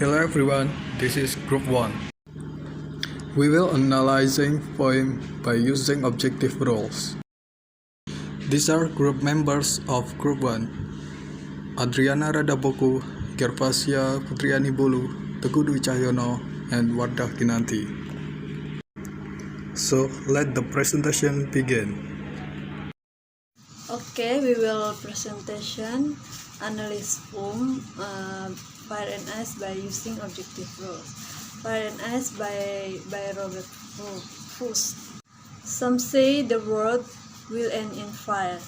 Hello everyone, this is Group 1. We will analyzing poem by using objective roles. These are group members of Group 1. Adriana, Rada, Boku, Gervasya, Putriyani, Bulu, Teguh Dwi Cahyono, and Wardah Kinanti. So let the presentation begin. Okay, we will presentation Analyze poem Fire and Ice by using objective roles. Fire and Ice by Robert Frost. Some say the world will end in fire,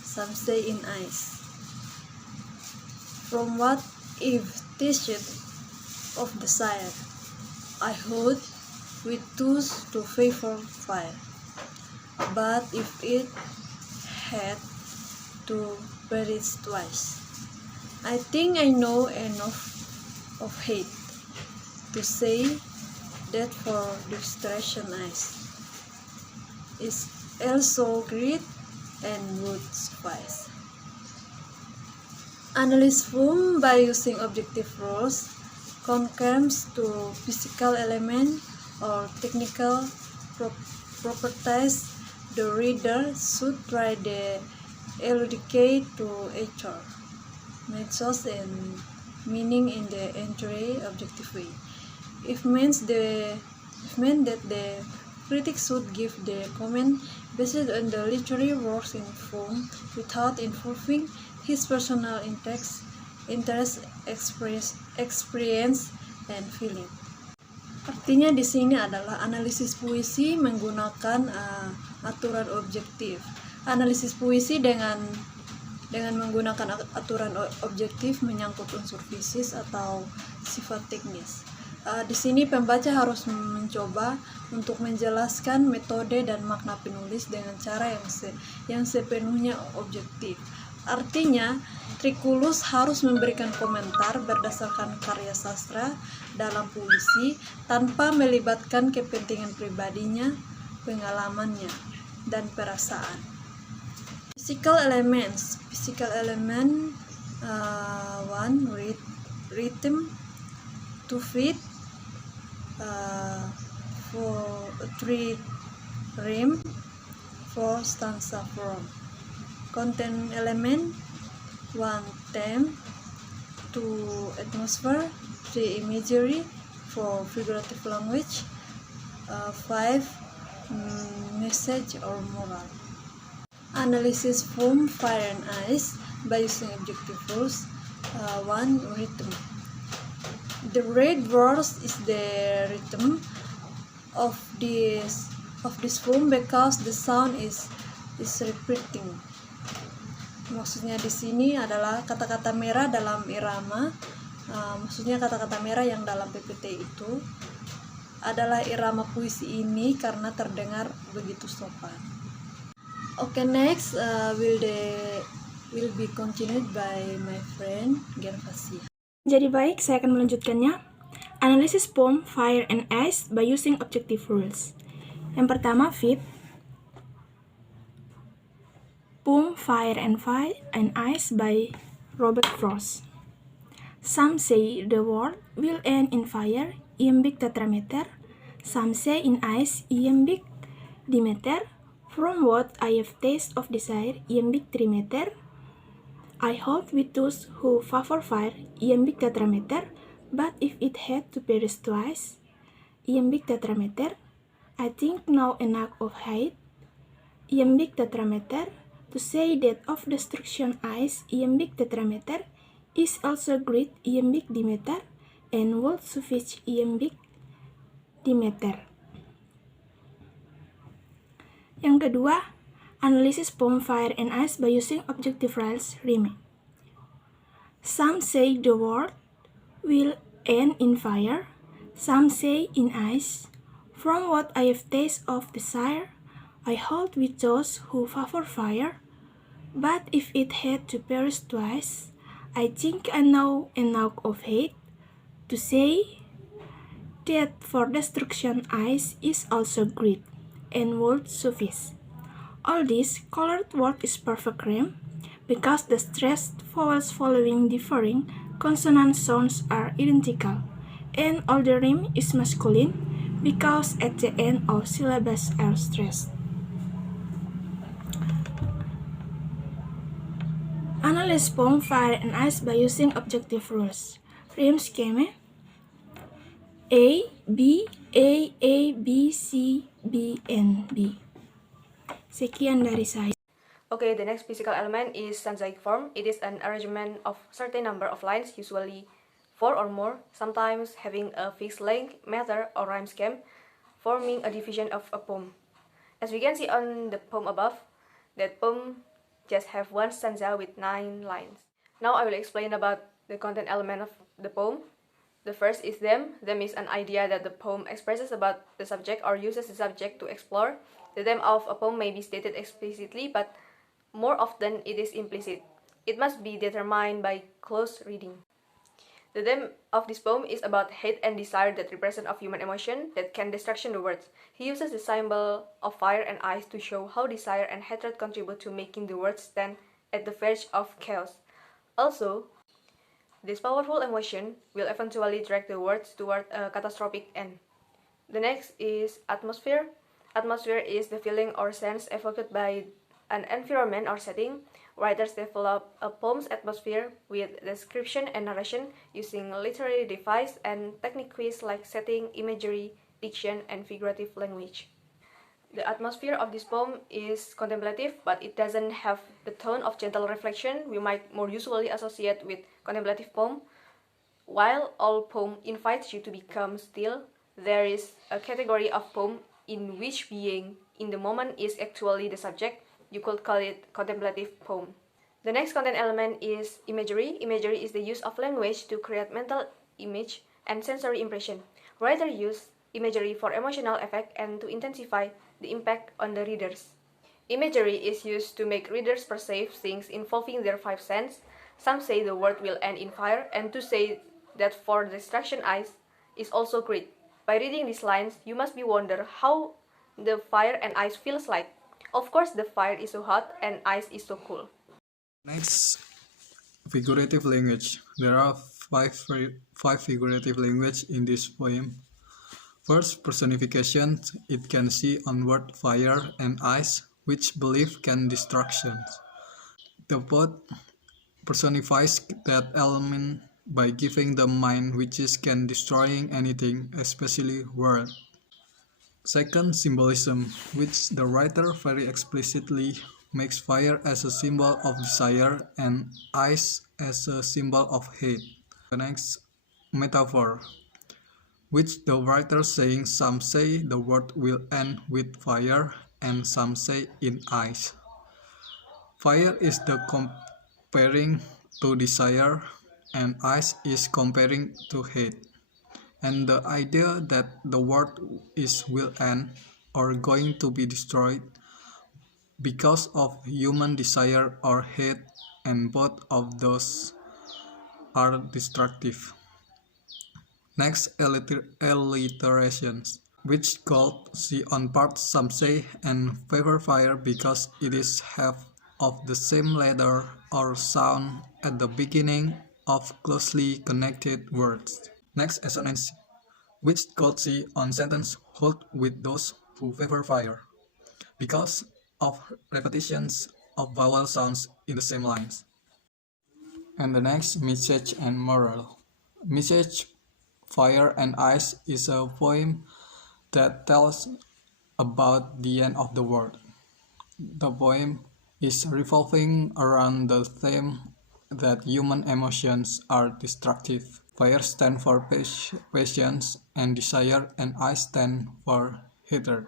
some say in ice. From what if tasted of desire, I hold with tools to favor fire. But if it had to perish twice, I think I know enough of hate to say that for distraction eyes is also greed and would suffice. Analyze poem by using objective roles conforms to physical element or technical properties. The reader should try to elucidate to author methods and meaning in the entry objective way. It means that the critic should give the comment based on the literary works in form without involving his personal interest, experience, and feeling. Artinya di sini adalah analisis puisi menggunakan aturan objektif. Analisis puisi dengan menggunakan aturan objektif menyangkut unsur fisis atau sifat teknis. Di sini pembaca harus mencoba untuk menjelaskan metode dan makna penulis dengan cara yang sepenuhnya objektif. Artinya, Trikulus harus memberikan komentar berdasarkan karya sastra dalam puisi tanpa melibatkan kepentingan pribadinya, pengalamannya, dan perasaan. Physical element 1. Rhythm 2 feet 3 rhyme 4 stanza form. Content element 1 theme 2 atmosphere 3 imagery 4 figurative language 5 message or moral. Analysis poem Fire and Ice by using objective rules. 1. Rhythm. The red verse is the rhythm of this poem because the sound is repeating. Maksudnya di sini adalah kata-kata merah dalam irama. Maksudnya kata-kata merah yang dalam PPT itu adalah irama puisi ini karena terdengar begitu sopan. Okay, next will be continued by my friend Gervasya. Jadi baik, saya akan melanjutkannya. Analisis poem Fire and Ice by using objective rules. Yang pertama, feet. Poem Fire and Ice by Robert Frost. Some say the world will end in fire, iambic tetrameter. Some say in ice, iambic dimeter. From what I have taste of desire, iambic trimeter. I hold with those who favor fire, iambic tetrameter. But if it had to perish twice, iambic tetrameter. I think now enough of hate, iambic tetrameter. To say that of destruction ice, iambic tetrameter, is also great, iambic dimeter, and would suffice, iambic dimeter. Yang kedua, analisis poem Fire and Ice by using objective rules rhyme. Some say the world will end in fire, some say in ice. From what I have taste of desire, I hold with those who favor fire. But if it had to perish twice, I think I know enough of hate to say that for destruction ice is also great, and would suffice. All this colored work is perfect rhyme because the stressed vowels following differing consonant sounds are identical, and all the rhyme is masculine because at the end all syllables are stressed. Analyze poem Fire and Ice by using objective rules. Rhyme scheme A, B, A, B, C, B, and B. Sekian dari saya. Okay, the next physical element is stanzaic form. It is an arrangement of certain number of lines, usually 4 or more, sometimes having a fixed length, meter, or rhyme scheme, forming a division of a poem. As we can see on the poem above, that poem just have one stanza with 9 lines. Now I will explain about the content element of the poem. The first is them. Them is an idea that the poem expresses about the subject or uses the subject to explore. The theme of a poem may be stated explicitly, but more often it is implicit. It must be determined by close reading. The theme of this poem is about hate and desire that represent of human emotion that can destruction the words. He uses the symbol of fire and ice to show how desire and hatred contribute to making the words stand at the verge of chaos. Also, this powerful emotion will eventually drag the words toward a catastrophic end. The next is atmosphere. Atmosphere is the feeling or sense evoked by an environment or setting. Writers develop a poem's atmosphere with description and narration using literary device and techniques like setting, imagery, diction, and figurative language. The atmosphere of this poem is contemplative, but it doesn't have the tone of gentle reflection we might more usually associate with contemplative poem. While all poem invites you to become still, there is a category of poem in which being in the moment is actually the subject. You could call it contemplative poem. The next content element is imagery. Imagery is the use of language to create mental image and sensory impression. Writers use imagery for emotional effect and to intensify the impact on the readers. Imagery is used to make readers perceive things involving their five senses. Some say the world will end in fire, and to say that for destruction ice is also great. By reading these lines, you must be wonder how the fire and ice feels like. Of course, the fire is so hot and ice is so cool. Next, figurative language. There are five figurative language in this poem. First, personification. It can see onward fire and ice, which belief can destruction. The poet personifies that element by giving the mind which is can destroying anything, especially world. Second, symbolism, which the writer very explicitly makes fire as a symbol of desire and ice as a symbol of hate. The next, metaphor, which the writer saying some say the world will end with fire and some say in ice. Fire is the comparing to desire and ice is comparing to hate. And the idea that the world will end or going to be destroyed because of human desire or hate, and both of those are destructive. Next, alliterations, which called see on part some say and favor fire because it is half of the same letter or sound at the beginning of closely connected words. Next, assonance, which called see on sentence hold with those who favor fire because of repetitions of vowel sounds in the same lines. And the next, message and moral. Message, Fire and Ice is a poem that tells about the end of the world. The poem is revolving around the theme that human emotions are destructive. Fire stands for patience and desire, and ice stands for hatred.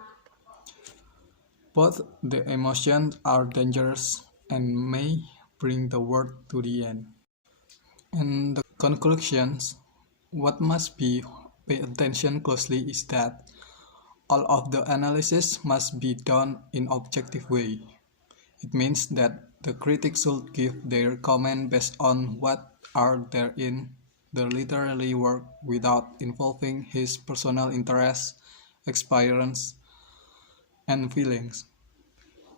Both the emotions are dangerous and may bring the world to the end. And the conclusions, what must be paid attention closely is that all of the analysis must be done in objective way. It means that the critic should give their comment based on what are there in the literary work without involving his personal interests, experience, and feelings.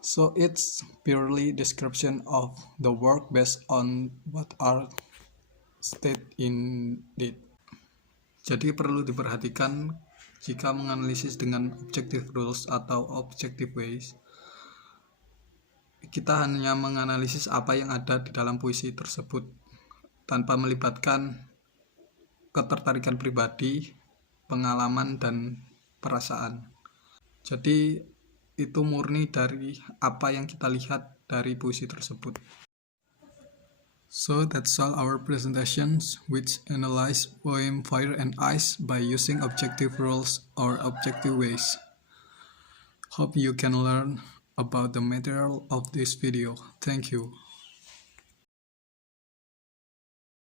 So it's purely description of the work based on what are state indeed. Jadi perlu diperhatikan jika menganalisis dengan objective rules atau objective ways, kita hanya menganalisis apa yang ada di dalam puisi tersebut tanpa melibatkan ketertarikan pribadi, pengalaman, dan perasaan. Jadi itu murni dari apa yang kita lihat dari puisi tersebut. So that's all our presentations which analyze poem Fire and Ice by using objective rules or objective ways. Hope you can learn about the material of this video. Thank you.